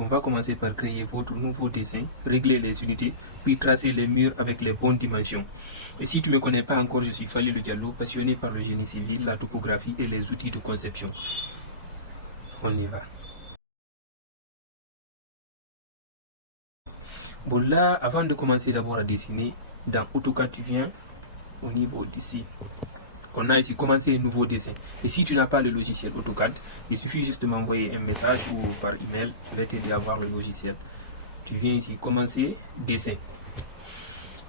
Donc on va commencer par créer votre nouveau dessin, régler les unités, puis tracer les murs avec les bonnes dimensions. Et si tu ne me connais pas encore, je suis Falilou Diallo, passionné par le génie civil, la topographie et les outils de conception. On y va. Bon là, avant de commencer d'abord à dessiner, dans AutoCAD, tu viens au niveau d'ici. On a ici commencé un nouveau dessin. Et si tu n'as pas le logiciel AutoCAD, il suffit juste de m'envoyer un message ou par email, je vais t'aider à voir le logiciel. Tu viens ici commencer dessin.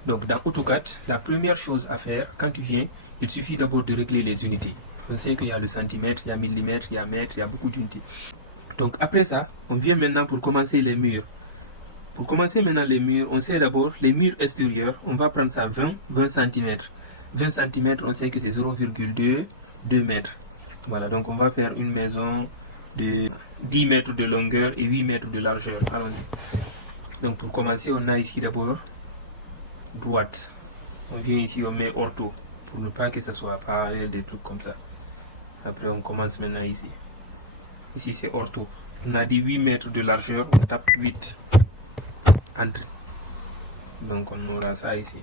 Donc dans AutoCAD, la première chose à faire quand tu viens, il suffit d'abord de régler les unités. On sait qu'il y a le centimètre, il y a millimètre, il y a mètre, il y a beaucoup d'unités. Donc après ça, on vient maintenant pour commencer les murs. Pour commencer maintenant les murs, on sait d'abord les murs extérieurs, on va prendre ça 20 cm. 20 cm, on sait que c'est 0,2 mètres. Voilà, donc on va faire une maison de 10 mètres de longueur et 8 mètres de largeur. Allons-y. Donc pour commencer, on a ici d'abord droite. On vient ici, on met ortho pour ne pas que ça soit parallèle, des trucs comme ça. Après, on commence maintenant ici. Ici, c'est ortho. On a dit 8 mètres de largeur, on tape 8. Entrée. Donc on aura ça ici.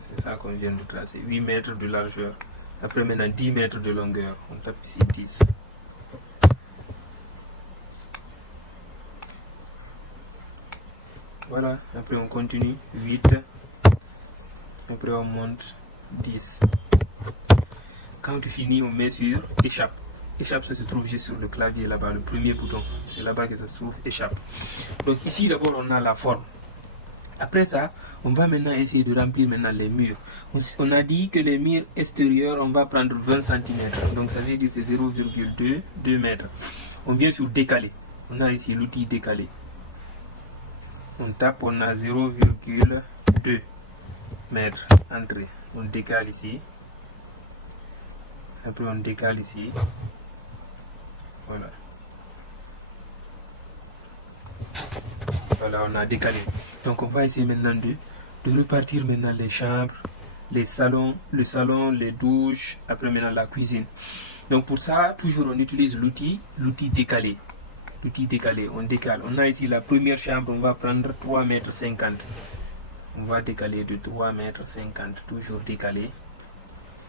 C'est ça qu'on vient de tracer. 8 mètres de largeur. Après maintenant 10 mètres de longueur. On tape ici 10. Voilà. Après on continue. 8. Après on monte 10. Quand tu finis, on met sur échappe. Échappe, ça se trouve juste sur le clavier là-bas, le premier bouton. C'est là-bas que ça se trouve, échappe. Donc ici d'abord on a la forme. Après ça, on va maintenant essayer de remplir maintenant les murs. On a dit que les murs extérieurs, on va prendre 20 cm. Donc ça veut dire que c'est 0,2 mètres. On vient sur décaler. On a ici l'outil décaler. On tape, on a 0,2 mètres. Entrée. On décale ici. Après on décale ici. Voilà. Voilà, on a décalé. Donc on va essayer maintenant de repartir maintenant les chambres, les salons, le salon, les douches, après maintenant la cuisine. Donc pour ça, toujours on utilise l'outil décalé. L'outil décalé, on décale. On a ici la première chambre, on va prendre 3,50 m. On va décaler de 3,50 m, toujours décalé.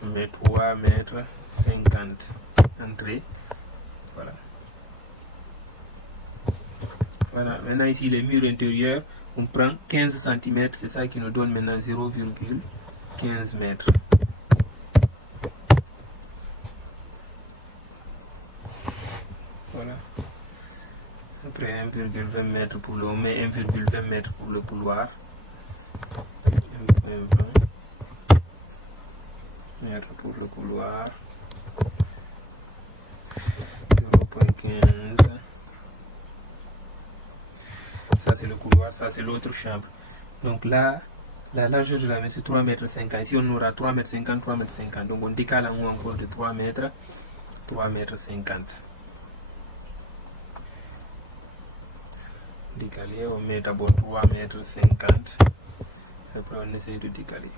On met 3,50 m. Entrée. Voilà. Voilà, maintenant ici les murs intérieurs, on prend 15 cm, c'est ça qui nous donne maintenant 0,15 mètres. Voilà. Après 1,20 mètres pour le, on met 1,20 mètres pour le couloir. 1,20 mètres pour le couloir. 0,15. Ça c'est le couloir, ça c'est l'autre chambre. Donc là, la largeur de la maison c'est 3,50 m. Ici on aura 3,50 m, 3,50 m. Donc on décale en haut encore de 3 mètres, 3,50 m. Décaler, on met d'abord 3,50 m. Après on essaye de décaler.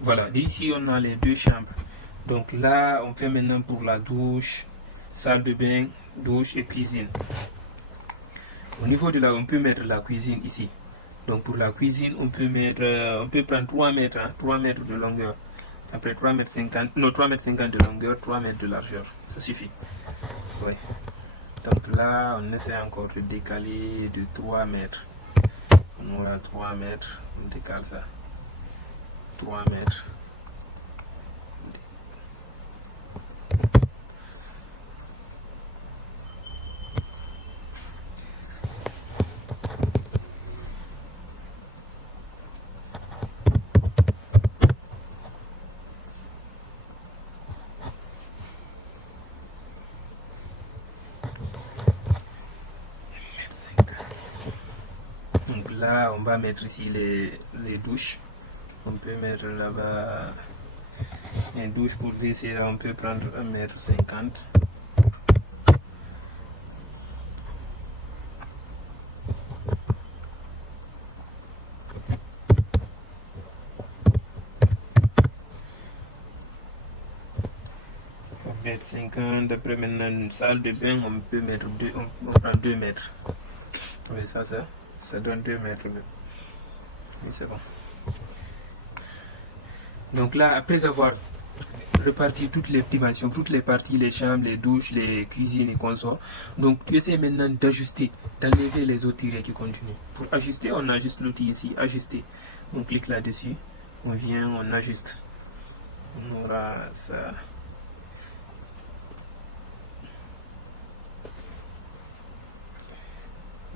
Voilà, d'ici on a les deux chambres. Donc là, on fait maintenant pour la douche, salle de bain, douche et cuisine. Au niveau de là, on peut mettre la cuisine ici. Donc pour la cuisine, on peut mettre, on peut prendre 3 mètres, hein, 3 mètres de longueur. Après 3,50 m, non 3,50 m de longueur, 3 mètres de largeur. Ça suffit. Ouais. Donc là, on essaie encore de décaler de 3 mètres. On aura 3 mètres, on décale ça. 3 mètres. Là, on va mettre ici les douches. On peut mettre là-bas les douches pour WC. Là, on peut prendre 1,50 m. Après maintenant une salle de bain, on peut mettre on prend 2 mètres. Oui, ça donne 2 mètres. Oui, c'est bon. Donc là, après avoir réparti toutes les dimensions, toutes les parties, les chambres, les douches, les cuisines et consorts, donc tu essaies maintenant d'ajuster, d'enlever les autres tirets qui continuent. Pour ajuster, on a juste l'outil ici, ajuster. On clique là-dessus, on vient, on ajuste. On aura ça.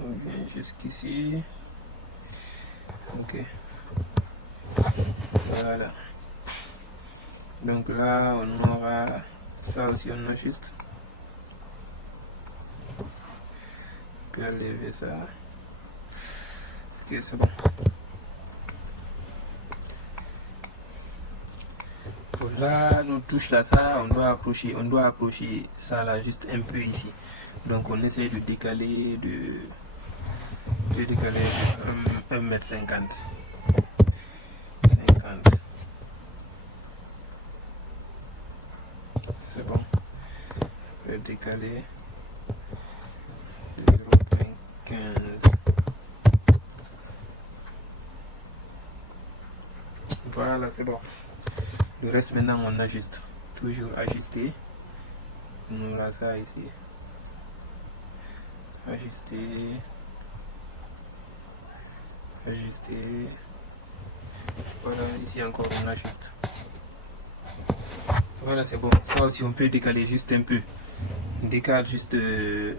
On vient jusqu'ici. Ok. Voilà. Donc là, on aura ça aussi, on ajuste. On peut enlever ça. Ok, c'est bon. Là, nos touches là, ça, on doit approcher ça là juste un peu ici. Donc on essaie de décaler de 1,50 m. 50. C'est bon. On peut décaler 0,15. Voilà, c'est bon. Le reste maintenant on ajuste. Toujours ajuster. On aura ça ici. Ajuster. Ajuster. Voilà, ici encore on ajuste. Voilà, c'est bon. Ça aussi on peut décaler juste un peu. On décale juste de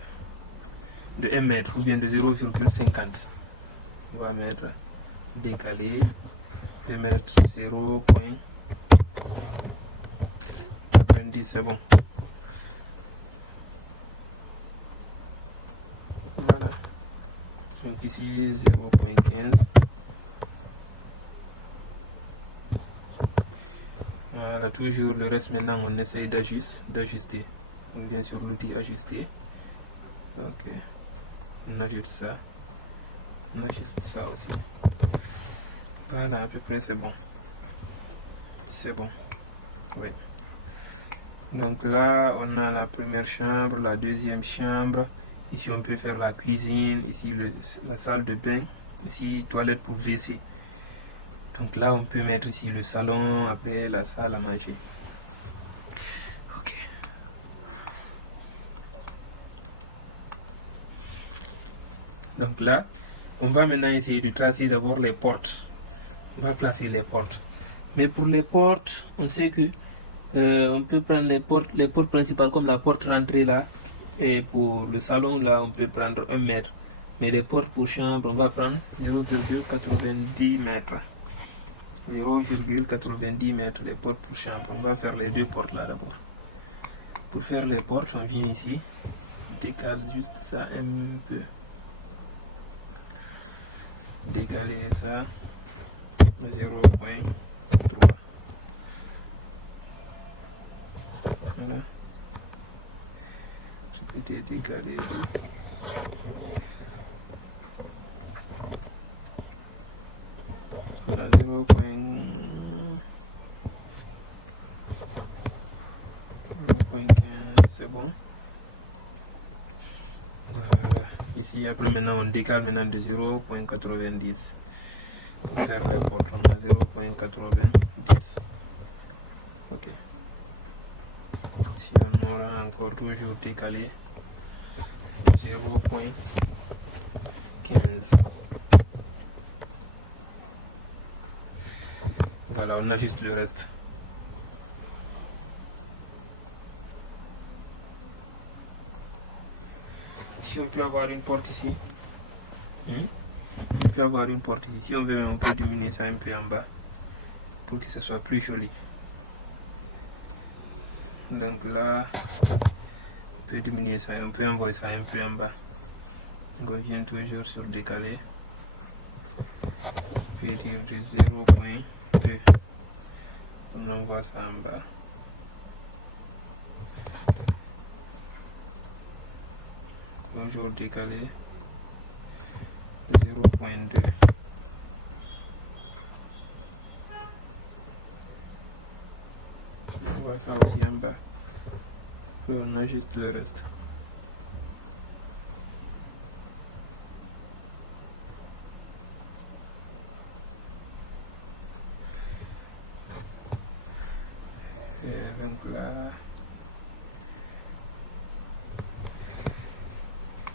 1 mètre ou bien de 0,50. On va mettre décaler. On peut mettre 0,50. C'est bon. Voilà. Donc ici 0,15. Voilà, toujours le reste maintenant on essaye d'ajuster. On vient sur l'outil ajuster. Ok. On ajuste ça. On ajuste ça aussi. Voilà, à peu près c'est bon. C'est bon. Oui. Donc là, on a la première chambre, la deuxième chambre. Ici, on peut faire la cuisine. Ici, la salle de bain. Ici, toilette pour WC. Donc là, on peut mettre ici le salon, après la salle à manger. Ok. Donc là, on va maintenant essayer de tracer d'abord les portes. On va placer les portes. Mais pour les portes, on sait que on peut prendre les portes principales comme la porte rentrée là. Et pour le salon là, on peut prendre 1 mètre. Mais les portes pour chambre, on va prendre 0,90 mètres. 0,90 mètres les portes pour chambre. On va faire les 2 portes là d'abord. Pour faire les portes, on vient ici. On décale juste ça un peu. Décaler ça. 0,3. Voilà. Je peux décaler. Voilà, 0,15, c'est bon. Voilà. Ici, après maintenant, on décale maintenant de 0,90. Pour faire les portes, on a 0,90. Ok. Ici, on aura encore toujours décalé 0,15. Voilà, on ajuste le reste. Si on peut avoir une porte ici. On peut avoir une porte ici. Si on veut, on peut diminuer ça un peu en bas pour que ça soit plus joli. Donc là, on peut diminuer ça, on peut envoyer ça un peu en bas. Donc on vient toujours sur décaler. Je vais dire de 0.2. On envoie ça en bas. Toujours décalé de 0.2. On voit ça aussi en bas. Et on ajuste le reste. Et donc là,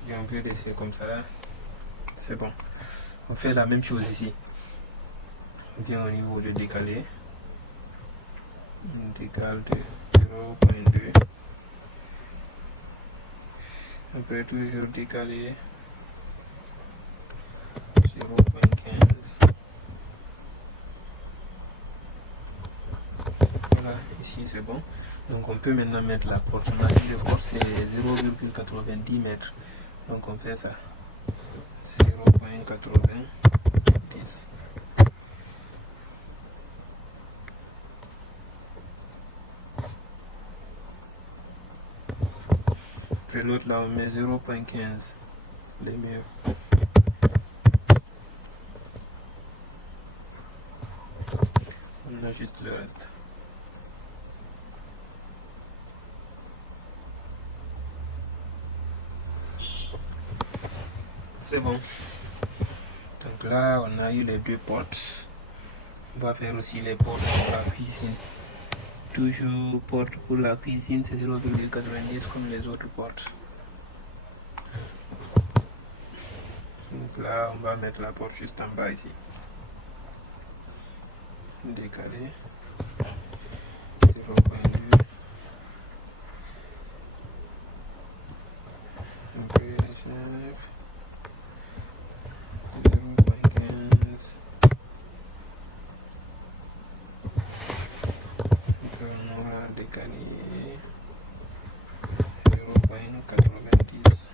et on peut laisser comme ça. C'est bon. On fait la même chose ici. Bien au niveau de décalé. On décale de 0.2. On peut toujours décaler 0.15. Voilà, ici c'est bon. Donc on peut maintenant mettre la porte. On a dit le porte c'est 0,90 mètres. Donc on fait ça. 0.90. Après l'autre là on met 0.15. Les mieux. On ajuste le reste. C'est bon. Donc là on a eu les deux portes. On va faire aussi les portes pour la cuisine. Toujours porte pour la cuisine, c'est 0,90 comme les autres portes. Donc là, on va mettre la porte juste en bas ici. Décaler. 0.2. Un peu les chefs. 0.15. On va décaler 0.90.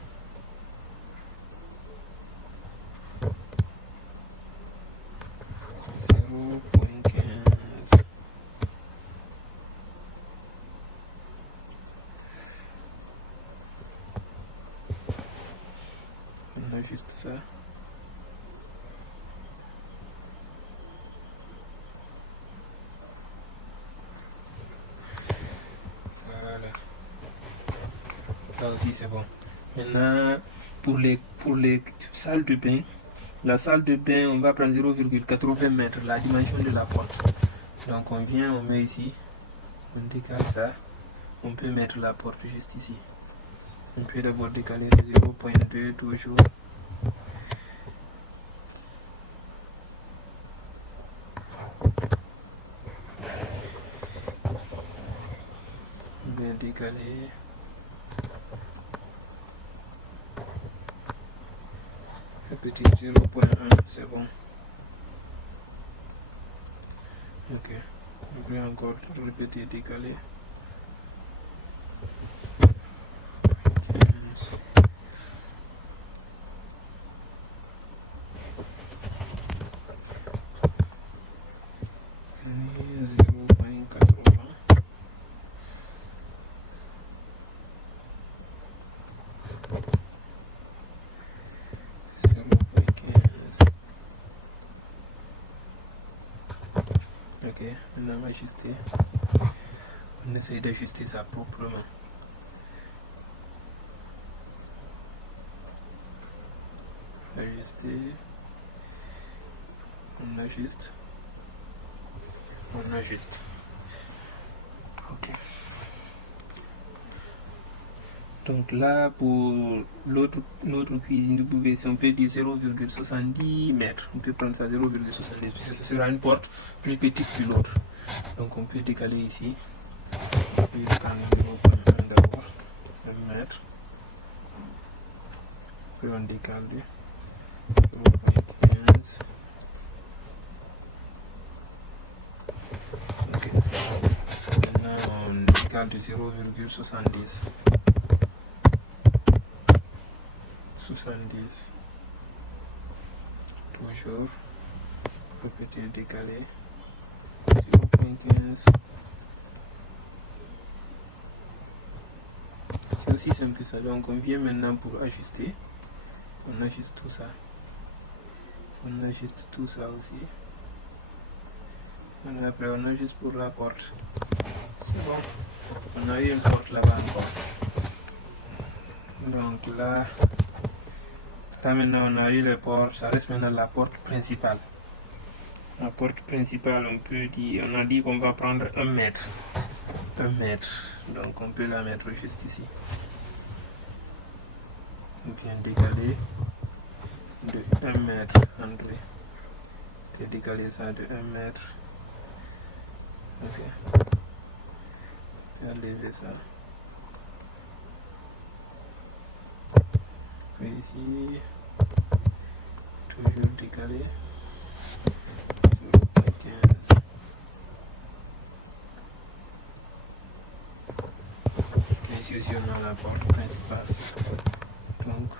On ajuste ça. Voilà. Là aussi c'est bon. Maintenant pour les salles de bain. La salle de bain, on va prendre 0,80 mètres, la dimension de la porte. Donc on vient, on met ici, on décale ça. On peut mettre la porte juste ici. On peut d'abord décaler de 0.2 toujours. On vient décaler. Un petit 0.1, c'est bon. Ok. On peut encore répéter, décaler. Ok, maintenant on va ajuster. On essaye d'ajuster ça proprement. Ajuster. On ajuste. On ajuste. Ok. Donc là, pour l'autre cuisine de PVC, on peut dire 0,70 mètres. On peut prendre ça 0,70 puisque ce sera une porte plus petite que l'autre. Donc on peut décaler ici. On peut prendre 0,1 d'abord, 1 mètre. Puis on décale 0,15. Ok. Maintenant on décale de 0,70. 70 toujours peut-être décaler 0.15. C'est aussi simple que ça. Donc on vient maintenant pour ajuster. On ajuste tout ça. On ajuste tout ça aussi. Et après on ajuste pour la porte. C'est bon. On a eu une porte là-bas encore. Donc là maintenant on a eu les portes. Ça reste maintenant la porte principale. La porte principale, on a dit qu'on va prendre 1 mètre. 1 mètre. Donc on peut la mettre juste ici. Bien décaler de 1 mètre, André. Et décaler ça de 1 mètre. Ok. Et lever ça. Puis ici, toujours décaler. 0.15. Et ici aussi on a la porte principale. Donc,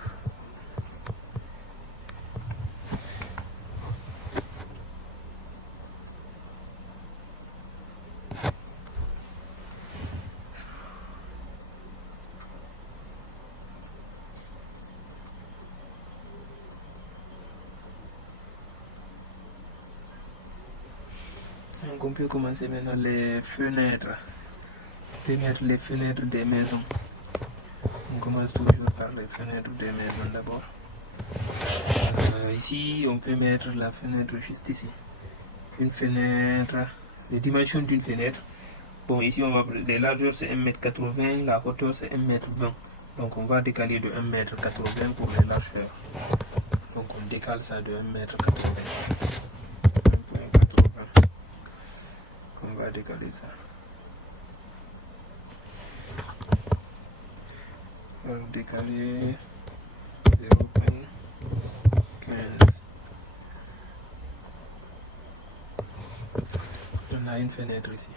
on peut commencer maintenant les fenêtres. Les fenêtres des maisons. On commence toujours par les fenêtres des maisons d'abord. Ici, on peut mettre la fenêtre juste ici. Une fenêtre, les dimensions d'une fenêtre. Bon, ici, les largeurs c'est 1,80 m, la hauteur c'est 1,20 m. Donc, on va décaler de 1,80 m pour les largeurs. Donc, on décale ça de 1,80 m. 1,80 m. On va décaler ça. On va décaler 0.15. On a une fenêtre ici.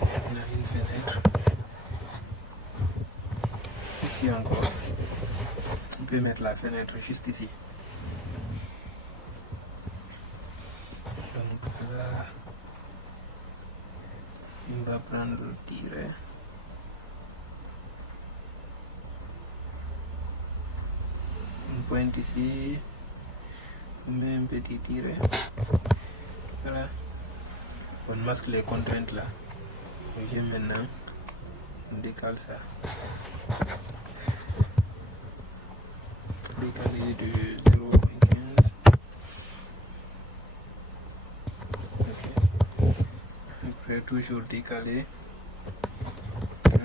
On a une fenêtre. Ici encore. On peut mettre la fenêtre juste ici. Donc là, on va prendre le tiret. On pointe ici. On met un petit tiret. Voilà. On masque les contraintes là. On vient maintenant. On décale ça. Décaler de 0.15. Ok. Après toujours décaler 1.80.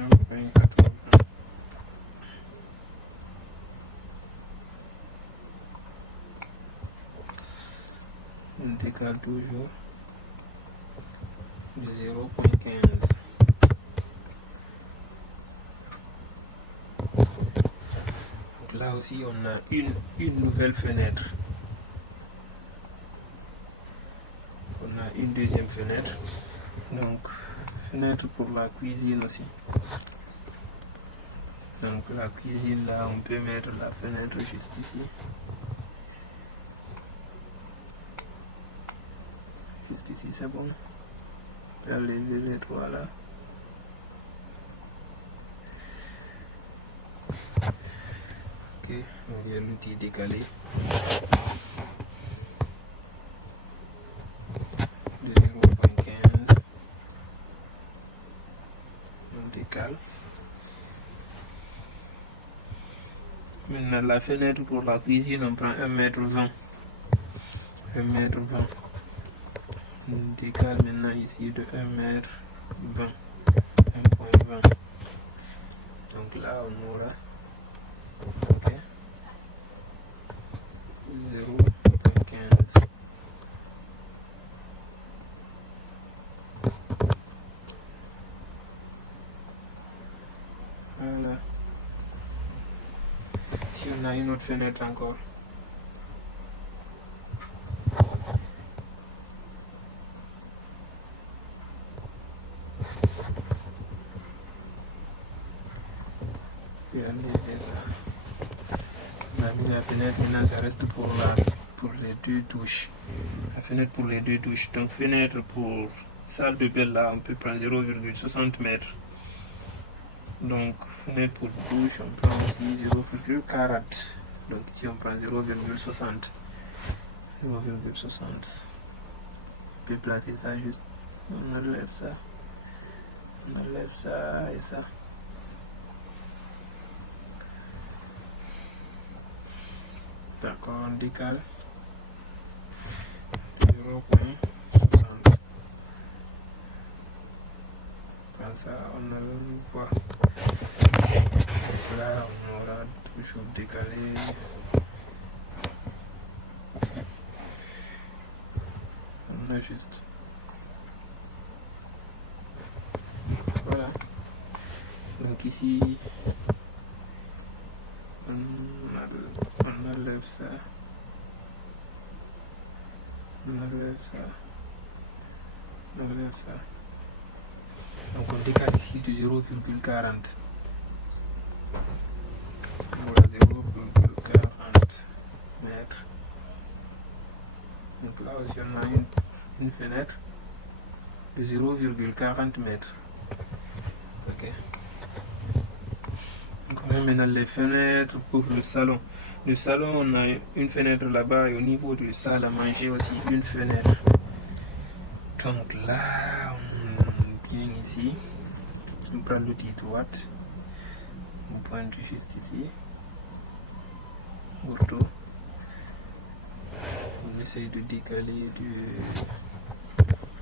On décale toujours de 0.15. Là aussi, on a une nouvelle fenêtre. On a une deuxième fenêtre. Donc, fenêtre pour la cuisine aussi. Donc, la cuisine, là, on peut mettre la fenêtre juste ici. Juste ici, c'est bon. On peut lever les trois là. Ok, on vient l'outil décalé. De 0.15. On décale. Maintenant, la fenêtre pour la cuisine, on prend 1,20 m. 1,20 m. On décale maintenant ici de 1,20 m. 1.20. Donc là, on aura 0.15. Voilà. Si on a une autre fenêtre encore. vais enlever ça. On a mis la fenêtre, maintenant ça reste pour les deux douches. La fenêtre pour les deux douches. Donc fenêtre pour salle de bain là, on peut prendre 0,60 mètres. Donc fenêtre pour douche, on prend aussi 0,40. Donc ici on prend 0,60. 0,60. On peut placer ça juste. On enlève ça. On enlève ça et ça. D'accord, on décale. 0,60. Comme ça, on a le poids. Là, on aura toujours décalé. On ajuste. Voilà. Donc ici, on enlève ça. On enlève ça. On enlève ça. Donc on décale ici de 0,40. Voilà, 0,40 mètres. Donc là aussi on a une fenêtre de 0,40 mètres. Ok. Donc on a maintenant les fenêtres pour le salon. Le salon, on a une fenêtre là-bas et au niveau de salle à manger aussi une fenêtre. Donc là, on vient ici, on prend l'outil droite, on pointe juste ici, ortho. On essaye de décaler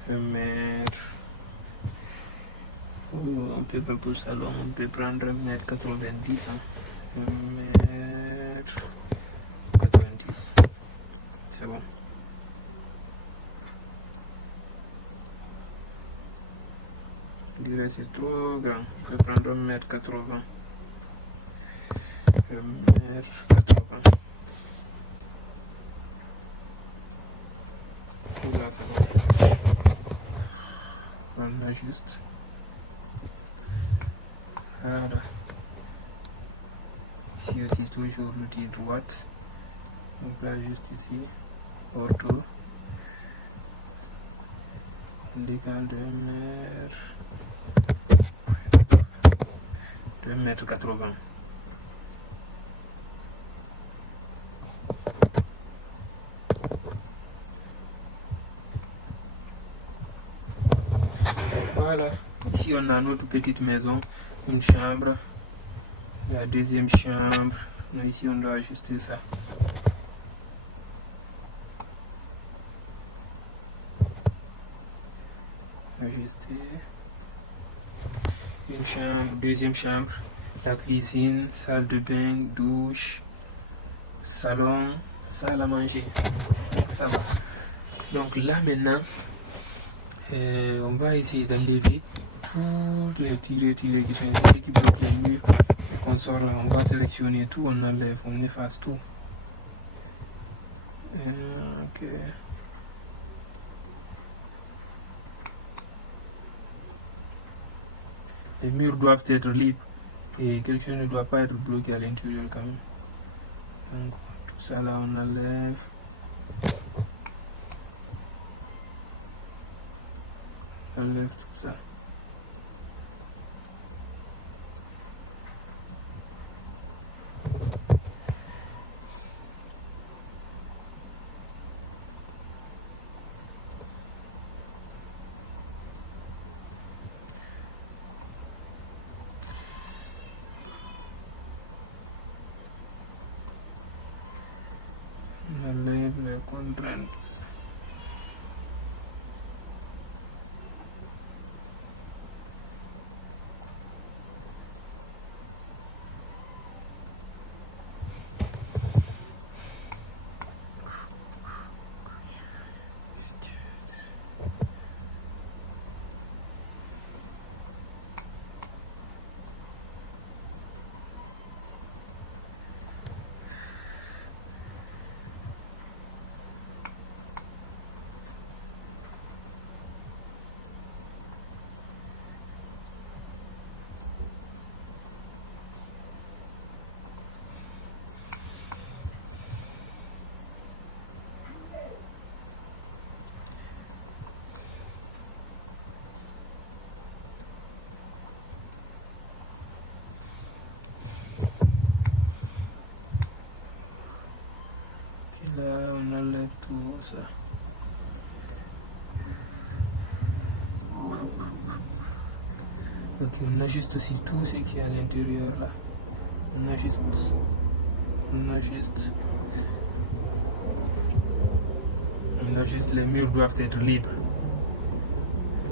de 1 mètre. On peut pas pour le salon, on peut prendre 1,90 m. 1,90 m. C'est bon. Je dirais c'est trop grand. On peut prendre 1,80 m. 1,80 m. Là, c'est bon. On ajuste. Voilà. Ici aussi toujours l'outil droite. Donc là juste ici, ortho. On décale de 1,80 m. Voilà. Ici on a notre petite maison, une chambre, la deuxième chambre. Ici on doit ajuster ça. Ajuster. Une chambre, deuxième chambre, la cuisine, salle de bain, douche, salon, salle à manger. Ça va. Donc là maintenant, on va essayer d'enlever tous les tirés qui bloquent les murs. On sort là, on va sélectionner tout, on enlève, on efface tout. Ok. Les murs doivent être libres et quelque chose ne doit pas être bloqué à l'intérieur quand même. Donc tout ça là on enlève. On enlève tout ça. On enlève les contraintes. Ok, on ajuste aussi tout ce qui est à l'intérieur là. On ajuste. Les murs doivent être libres.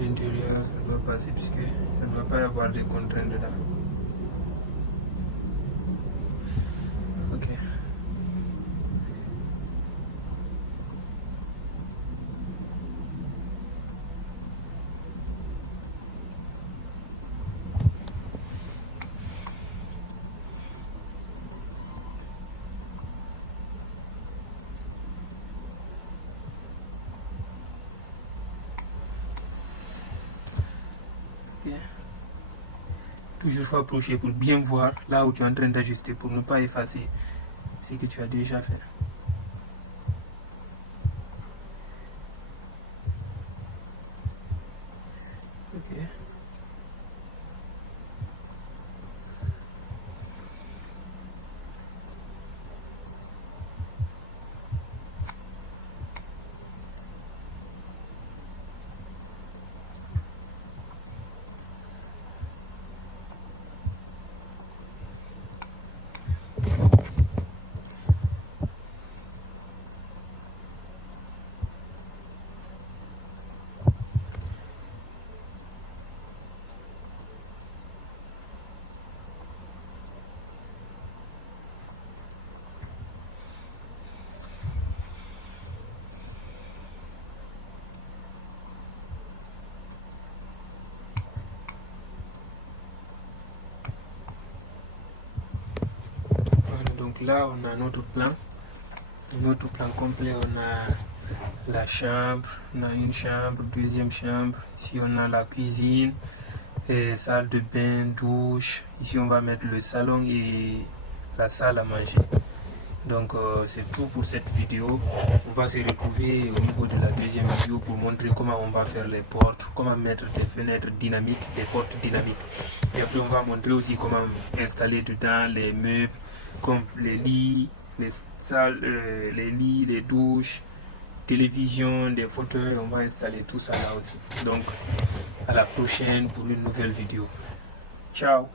L'intérieur, ça doit passer puisque il ne doit pas y avoir de contraintes dedans. Ok. Bien. Toujours faut approcher pour bien voir là où tu es en train d'ajuster pour ne pas effacer ce que tu as déjà fait. Ok. Donc là, on a notre plan complet. On a la chambre, on a une chambre, deuxième chambre. Ici, on a la cuisine, et salle de bain, douche. Ici, on va mettre le salon et la salle à manger. Donc, c'est tout pour cette vidéo. On va se retrouver au niveau de la deuxième vidéo pour montrer comment on va faire les portes, comment mettre des fenêtres dynamiques, des portes dynamiques. Et après, on va montrer aussi comment installer dedans les meubles, comme les lits, les salles, les lits, les douches, télévision, des fauteuils. On va installer tout ça là aussi. Donc, à la prochaine pour une nouvelle vidéo. Ciao!